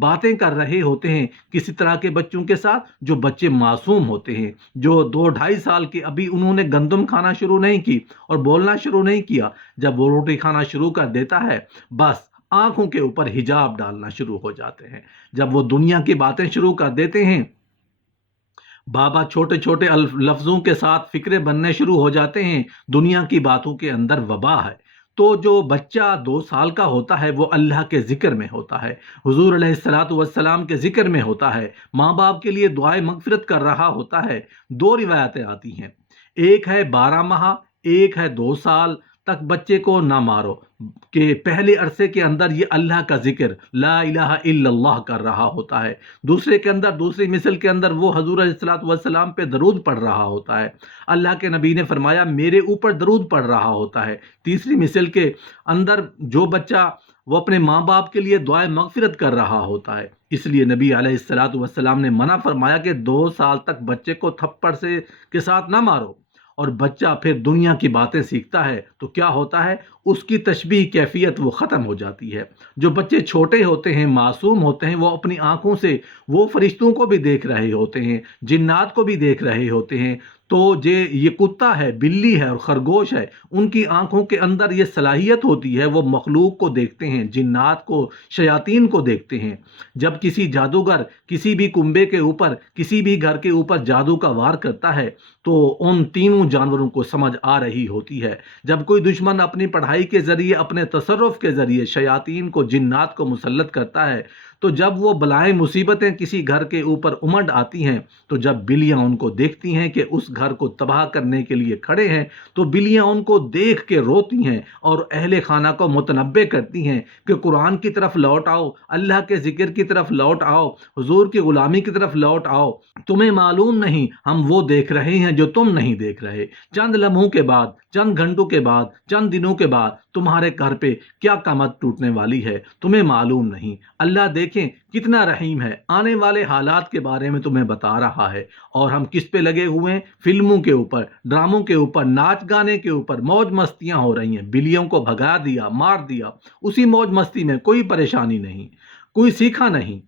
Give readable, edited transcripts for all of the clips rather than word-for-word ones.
باتیں کر رہے ہوتے ہیں، کسی طرح کے بچوں کے ساتھ جو بچے معصوم ہوتے ہیں، جو 2-2.5 سال کے، ابھی انہوں نے گندم کھانا شروع نہیں کی اور بولنا شروع نہیں کیا، جب وہ روٹی کھانا شروع کر دیتا ہے بس آنکھوں کے اوپر حجاب ڈالنا شروع ہو جاتے ہیں۔ جب وہ دنیا کی باتیں شروع کر دیتے ہیں، بابا چھوٹے چھوٹے لفظوں کے ساتھ فکرے بننے شروع ہو جاتے ہیں، دنیا کی باتوں کے اندر وبا ہے۔ تو جو بچہ 2 سال کا ہوتا ہے وہ اللہ کے ذکر میں ہوتا ہے، حضور علیہ الصلاۃ والسلام کے ذکر میں ہوتا ہے، ماں باپ کے لیے دعائے مغفرت کر رہا ہوتا ہے۔ 2 روایتیں آتی ہیں، ایک ہے 12 ماہ، ایک ہے 2 سال تک بچے کو نہ مارو، کہ پہلے عرصے کے اندر یہ اللہ کا ذکر لا الہ الا اللہ کر رہا ہوتا ہے، دوسرے کے اندر، دوسری مثل کے اندر وہ حضور علیہ الصلاۃ والسلام پہ درود پڑھ رہا ہوتا ہے، اللہ کے نبی نے فرمایا میرے اوپر درود پڑھ رہا ہوتا ہے، تیسری مثل کے اندر جو بچہ وہ اپنے ماں باپ کے لیے دعائے مغفرت کر رہا ہوتا ہے۔ اس لیے نبی علیہ الصلاۃ والسلام نے منع فرمایا کہ 2 سال تک بچے کو تھپڑ سے کے ساتھ نہ مارو، اور بچہ پھر دنیا کی باتیں سیکھتا ہے تو کیا ہوتا ہے، اس کی تشبیہ کیفیت وہ ختم ہو جاتی ہے۔ جو بچے چھوٹے ہوتے ہیں، معصوم ہوتے ہیں، وہ اپنی آنکھوں سے وہ فرشتوں کو بھی دیکھ رہے ہوتے ہیں، جنات کو بھی دیکھ رہے ہوتے ہیں۔ تو یہ کتا ہے، بلی ہے اور خرگوش ہے، ان کی آنکھوں کے اندر یہ صلاحیت ہوتی ہے، وہ مخلوق کو دیکھتے ہیں، جنات کو، شیاطین کو دیکھتے ہیں۔ جب کسی جادوگر کسی بھی کنبے کے اوپر، کسی بھی گھر کے اوپر جادو کا وار کرتا ہے تو ان تینوں جانوروں کو سمجھ آ رہی ہوتی ہے۔ جب کوئی دشمن اپنی پڑھائی کے ذریعے، اپنے تصرف کے ذریعے شیاطین کو، جنات کو مسلط کرتا ہے، تو جب وہ بلائیں مصیبتیں کسی گھر کے اوپر امڈ آتی ہیں، تو جب بلیاں ان کو دیکھتی ہیں کہ اس گھر کو تباہ کرنے کے لیے کھڑے ہیں، تو بلیاں ان کو دیکھ کے روتی ہیں اور اہل خانہ کو متنبہ کرتی ہیں کہ قرآن کی طرف لوٹ آؤ، اللہ کے ذکر کی طرف لوٹ آؤ، حضور کی غلامی کی طرف لوٹ آؤ، تمہیں معلوم نہیں ہم وہ دیکھ رہے ہیں جو تم نہیں دیکھ رہے۔ چند لمحوں کے بعد، چند گھنٹوں کے بعد، چند دنوں کے بعد تمہارے گھر پہ کیا قیامت ٹوٹنے والی ہے، تمہیں معلوم نہیں۔ اللہ دیکھیں کتنا رحیم ہے، آنے والے حالات کے بارے میں تمہیں بتا رہا ہے، اور ہم کس پہ لگے ہوئے ہیں؟ فلموں کے اوپر، ڈراموں کے اوپر، ناچ گانے کے اوپر موج مستیاں ہو رہی ہیں۔ بلیوں کو بھگا دیا، مار دیا، اسی موج مستی میں، کوئی پریشانی نہیں، کوئی سیکھا نہیں۔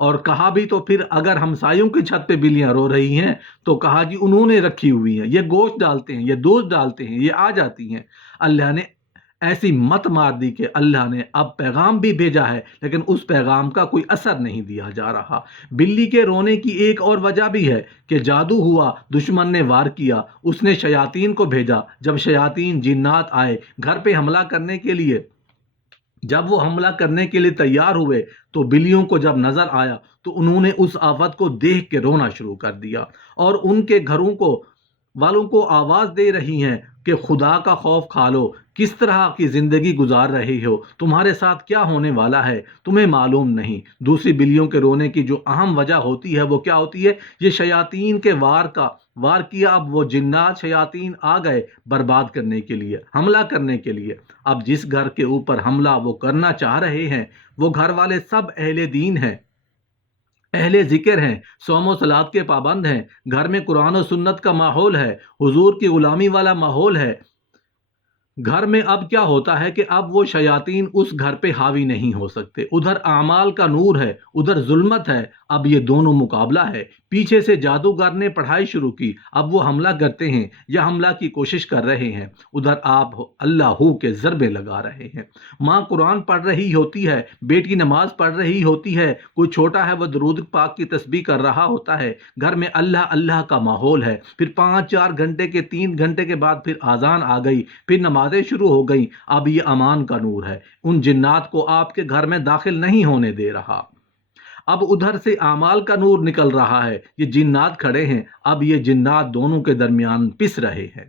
اور کہا بھی تو پھر اگر ہمسایوں کی چھت پہ بلیاں رو رہی ہیں تو کہا جی انہوں نے رکھی ہوئی ہیں، یہ گوشت ڈالتے ہیں، یہ دودھ ڈالتے ہیں، یہ آ جاتی ہیں۔ اللہ نے ایسی مت مار دی کہ اللہ نے اب پیغام بھی بھیجا ہے لیکن اس پیغام کا کوئی اثر نہیں دیا جا رہا۔ بلی کے رونے کی ایک اور وجہ بھی ہے کہ جادو ہوا، دشمن نے وار کیا، اس نے شیاطین کو بھیجا، جب شیاطین، جنات آئے گھر پہ حملہ کرنے کے لیے، جب وہ حملہ کرنے کے لیے تیار ہوئے تو بلیوں کو جب نظر آیا تو انہوں نے اس آفت کو دیکھ کے رونا شروع کر دیا، اور ان کے گھروں کو والوں کو آواز دے رہی ہیں کہ خدا کا خوف کھا لو، کس طرح کی زندگی گزار رہے ہو، تمہارے ساتھ کیا ہونے والا ہے، تمہیں معلوم نہیں۔ دوسری بلیوں کے رونے کی جو اہم وجہ ہوتی ہے وہ کیا ہوتی ہے؟ یہ شیاطین کے وار کیا، اب وہ جنات، شیاطین آ گئے برباد کرنے کے لیے، حملہ کرنے کے لیے۔ اب جس گھر کے اوپر حملہ وہ کرنا چاہ رہے ہیں، وہ گھر والے سب اہل دین ہیں، اہل ذکر ہیں، صوم و صلات کے پابند ہیں، گھر میں قرآن و سنت کا ماحول ہے، حضور کی غلامی والا ماحول ہے۔ گھر میں اب کیا ہوتا ہے کہ اب وہ شیاطین اس گھر پہ حاوی نہیں ہو سکتے، ادھر اعمال کا نور ہے، ادھر ظلمت ہے، اب یہ دونوں مقابلہ ہے۔ پیچھے سے جادوگر نے پڑھائی شروع کی، اب وہ حملہ کرتے ہیں یا حملہ کی کوشش کر رہے ہیں، ادھر آپ اللہ ہو کے ضربے لگا رہے ہیں۔ ماں قرآن پڑھ رہی ہوتی ہے، بیٹی نماز پڑھ رہی ہوتی ہے، کوئی چھوٹا ہے وہ درود پاک کی تسبیح کر رہا ہوتا ہے، گھر میں اللہ اللہ کا ماحول ہے۔ پھر 5-4 گھنٹے کے 3 گھنٹے کے بعد پھر آذان آ گئی، پھر نمازیں شروع ہو گئیں۔ اب یہ امان کا نور ہے، ان جنات کو آپ کے گھر میں داخل نہیں ہونے دے رہا۔ اب ادھر سے اعمال کا نور نکل رہا ہے، یہ جنات کھڑے ہیں، اب یہ جنات دونوں کے درمیان پس رہے ہیں۔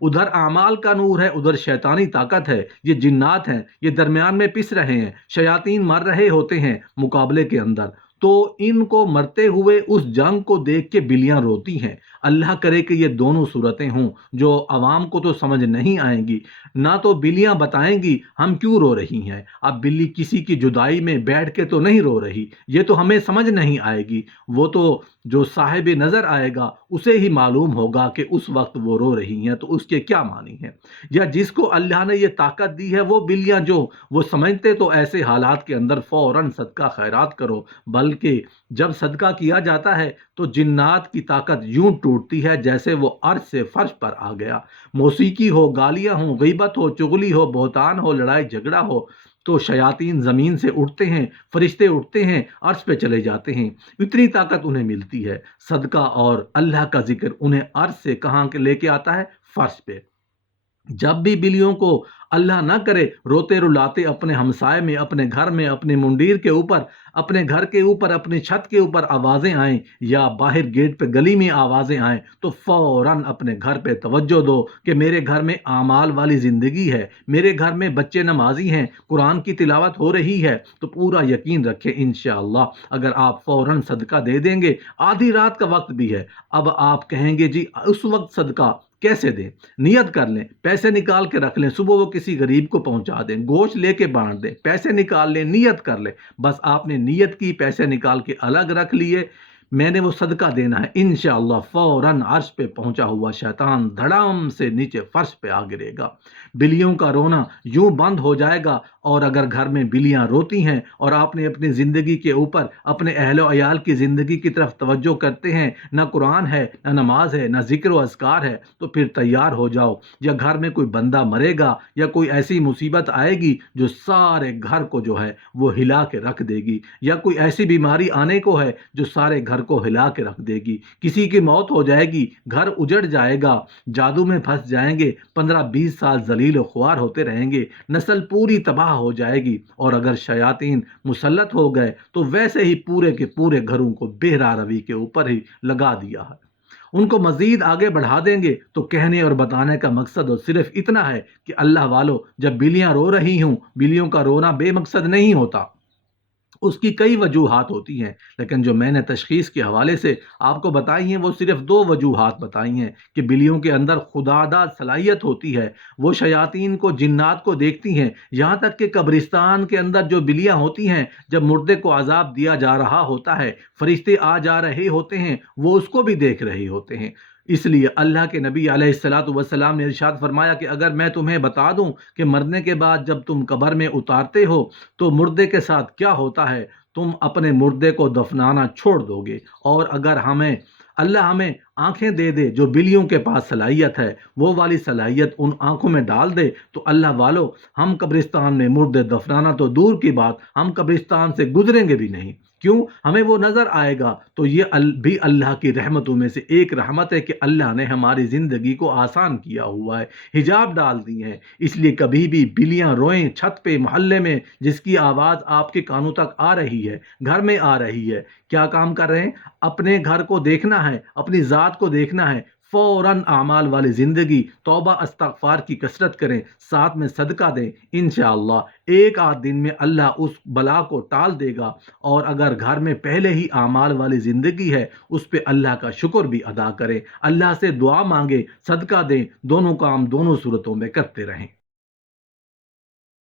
ادھر اعمال کا نور ہے، ادھر شیطانی طاقت ہے، یہ جنات ہیں، یہ درمیان میں پس رہے ہیں، شیاطین مر رہے ہوتے ہیں مقابلے کے اندر۔ تو ان کو مرتے ہوئے اس جنگ کو دیکھ کے بلیاں روتی ہیں۔ اللہ کرے کہ یہ دونوں صورتیں ہوں جو عوام کو تو سمجھ نہیں آئیں گی، نہ تو بلیاں بتائیں گی ہم کیوں رو رہی ہیں۔ اب بلی کسی کی جدائی میں بیٹھ کے تو نہیں رو رہی، یہ تو ہمیں سمجھ نہیں آئے گی، وہ تو جو صاحب نظر آئے گا اسے ہی معلوم ہوگا کہ اس وقت وہ رو رہی ہیں تو اس کے کیا معنی ہیں۔ یا جس کو اللہ نے یہ طاقت دی ہے وہ بلیاں جو وہ سمجھتے تو ایسے حالات کے اندر فوراً صدقہ خیرات کرو، بلکہ جب صدقہ کیا جاتا ہے تو جنات کی طاقت یوں ٹوٹتی ہے جیسے وہ عرش سے فرش پر آ گیا۔ موسیقی ہو، گالیاں ہوں، غیبت ہو، چغلی ہو، بہتان ہو، لڑائی جھگڑا ہو، تو شیاطین زمین سے اٹھتے ہیں، فرشتے اٹھتے ہیں، عرش پہ چلے جاتے ہیں، اتنی طاقت انہیں ملتی ہے۔ صدقہ اور اللہ کا ذکر انہیں عرش سے کہاں کے لے کے آتا ہے؟ فرش پہ۔ جب بھی بلیوں کو اللہ نہ کرے روتے رلاتے اپنے ہمسائے میں، اپنے گھر میں، اپنے منڈیر کے اوپر، اپنے گھر کے اوپر، اپنی چھت کے اوپر آوازیں آئیں یا باہر گیٹ پہ گلی میں آوازیں آئیں تو فوراً اپنے گھر پہ توجہ دو کہ میرے گھر میں اعمال والی زندگی ہے، میرے گھر میں بچے نمازی ہیں، قرآن کی تلاوت ہو رہی ہے، تو پورا یقین رکھیں انشاءاللہ اگر آپ فوراً صدقہ دے دیں گے، آدھی رات کا وقت بھی ہے، اب آپ کہیں گے جی اس وقت صدقہ کیسے دیں؟ نیت کر لیں، پیسے نکال کے رکھ لیں، صبح وہ کسی غریب کو پہنچا دیں، گوشت لے کے بانٹ دیں، پیسے نکال لیں، نیت کر لیں، بس آپ نے نیت کی، پیسے نکال کے الگ رکھ لیے، میں نے وہ صدقہ دینا ہے، انشاءاللہ فوراً عرش پہ پہنچا ہوا شیطان دھڑام سے نیچے فرش پہ آ گرے گا۔ بلیوں کا رونا یوں بند ہو جائے گا، اور اگر گھر میں بلیاں روتی ہیں اور آپ نے اپنی زندگی کے اوپر اپنے اہل و عیال کی زندگی کی طرف توجہ کرتے ہیں، نہ قرآن ہے، نہ نماز ہے، نہ ذکر و اذکار ہے، تو پھر تیار ہو جاؤ، یا گھر میں کوئی بندہ مرے گا یا کوئی ایسی مصیبت آئے گی جو سارے گھر کو جو ہے وہ ہلا کے رکھ دے گی، یا کوئی ایسی بیماری آنے کو ہے جو سارے گھر کو ہلا کے رکھ دے گی، کسی کی موت ہو جائے گی، گھر اجڑ جائے گا، جادو میں پھنس جائیں گے، 15-20 سال ذلیل و خوار ہوتے رہیں گے، نسل پوری تباہ ہو جائے گی، اور اگر شیاطین مسلط ہو گئے تو ویسے ہی پورے کے پورے گھروں کو بہرا روی کے اوپر ہی لگا دیا ہے۔ ان کو مزید آگے بڑھا دیں گے تو کہنے اور بتانے کا مقصد صرف اتنا ہے کہ اللہ والو جب بلیاں رو رہی ہوں، بلیوں کا رونا بے مقصد نہیں ہوتا، اس کی کئی وجوہات ہوتی ہیں، لیکن جو میں نے تشخیص کے حوالے سے آپ کو بتائی ہیں وہ صرف 2 وجوہات بتائی ہیں کہ بلیوں کے اندر خداداد صلاحیت ہوتی ہے، وہ شیاطین کو، جنات کو دیکھتی ہیں، یہاں تک کہ قبرستان کے اندر جو بلیاں ہوتی ہیں جب مردے کو عذاب دیا جا رہا ہوتا ہے، فرشتے آ جا رہے ہوتے ہیں، وہ اس کو بھی دیکھ رہے ہوتے ہیں۔ اس لیے اللہ کے نبی علیہ الصلاۃ والسلام نے ارشاد فرمایا کہ اگر میں تمہیں بتا دوں کہ مرنے کے بعد جب تم قبر میں اتارتے ہو تو مردے کے ساتھ کیا ہوتا ہے، تم اپنے مردے کو دفنانا چھوڑ دو گے، اور اگر اللہ ہمیں آنکھیں دے دے جو بلیوں کے پاس صلاحیت ہے، وہ والی صلاحیت ان آنکھوں میں ڈال دے، تو اللہ والو ہم قبرستان میں مردے دفنانا تو دور کی بات، ہم قبرستان سے گزریں گے بھی نہیں۔ کیوں؟ ہمیں وہ نظر آئے گا، تو یہ بھی اللہ کی رحمتوں میں سے ایک رحمت ہے کہ اللہ نے ہماری زندگی کو آسان کیا ہوا ہے، حجاب ڈال دی ہیں۔ اس لیے کبھی بھی بلیاں روئیں چھت پہ، محلے میں، جس کی آواز آپ کے کانوں تک آ رہی ہے، گھر میں آ رہی ہے، کیا کام کر رہے ہیں؟ اپنے گھر کو دیکھنا ہے، اپنی ذات کو دیکھنا ہے، فوراً اعمال والی زندگی، توبہ استغفار کی کثرت کریں، ساتھ میں صدقہ دیں، انشاءاللہ ایک آدھ دن میں اللہ اس بلا کو ٹال دے گا۔ اور اگر گھر میں پہلے ہی اعمال والی زندگی ہے، اس پہ اللہ کا شکر بھی ادا کریں، اللہ سے دعا مانگیں، صدقہ دیں، دونوں کام دونوں صورتوں میں کرتے رہیں۔